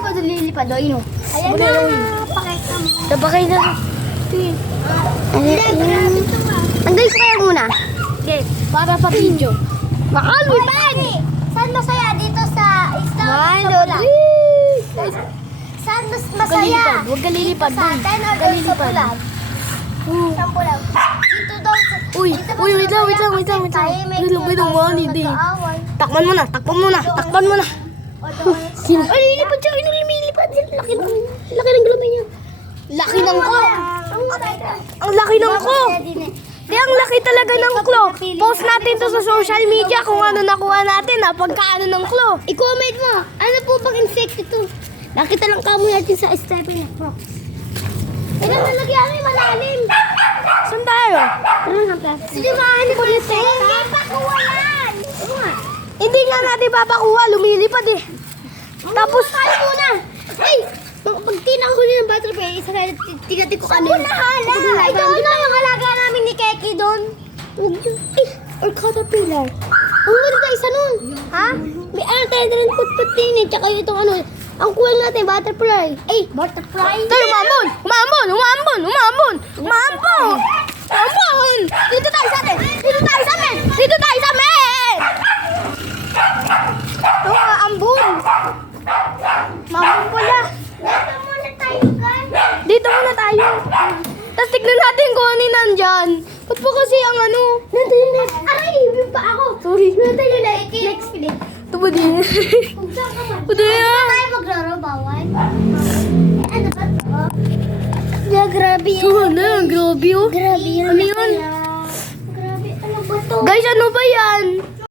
lilipad. O, yun. Ayan na, pakita mo. Napakay na. Tanggal ko kaya muna. Okay, Para pa video. Makalipad! Saan masaya? Dito sa isla o One, sa two, Bulag? three. Saan mas masaya? Huwag ka lilipad. Sa atin o doon sa Bulag? Sa Bulag. Dito daw sa... Uy, dito ba uy, sa wait lang, Bulag? wait lang, wait lang, wait lang. Tayo may Wait lang, wait lang, tinatawag wala, hindi. nag-aaway. Takpan mo na, takpan mo na, takpan mo na. O doon. Ay, lilipad siya, lumilipad. Laki ng gulami niya. Laki ng ko. Ang laki ng ko. Di, ang laki talaga ng klo. Post natin to sa social media kung ano nakuha natin ha, pagkaano ng klo. I-comment mo, ano po bang insect ito? Nakita lang kamo natin sa Stephen Pro. Ilang nalagyan mo malalim. Saan tayo? Sige, mahanip ko yung Hindi pa kuha yan. Hindi nga natin papakuha, lumilipad eh. Tapos, Tayo muna. ay, pag tinahuli ng butterfly, isa kaya tigatin ko ano yun. Nahala. Ay, doon na yung alaga namin ni Keki doon. Ay, or caterpillar. Ang ganda isa nun. Ha? May ano tayo na ng putput din eh. Tsaka itong ano, ang cool natin, butterfly. Ay, Butterfly. tayo, umambon! Umambon! Umambon! Umambon! Umambon! Umambon! Dito tayo sa atin! Dito tayo sa amin! Dito tayo sa amin! Ito, ambon! Umambon pala. Dito muna tayo, gan. Dito muna tayo. Tapos tignan natin kung ano yung nandyan. Ba't po kasi ang ano? Nandun yung next. Aray, ibig pa ako. Sorry. Nandun yung next clip. Ito ba din? Kung saan ka man. Ito yan. Tayo maglaro, bawal. Ano ba ito? Yeah, grabe yan. Ito na, grabe oh. Grabe yan. Ano yun? Grabe, ano ba ito? Guys, ano ba yan?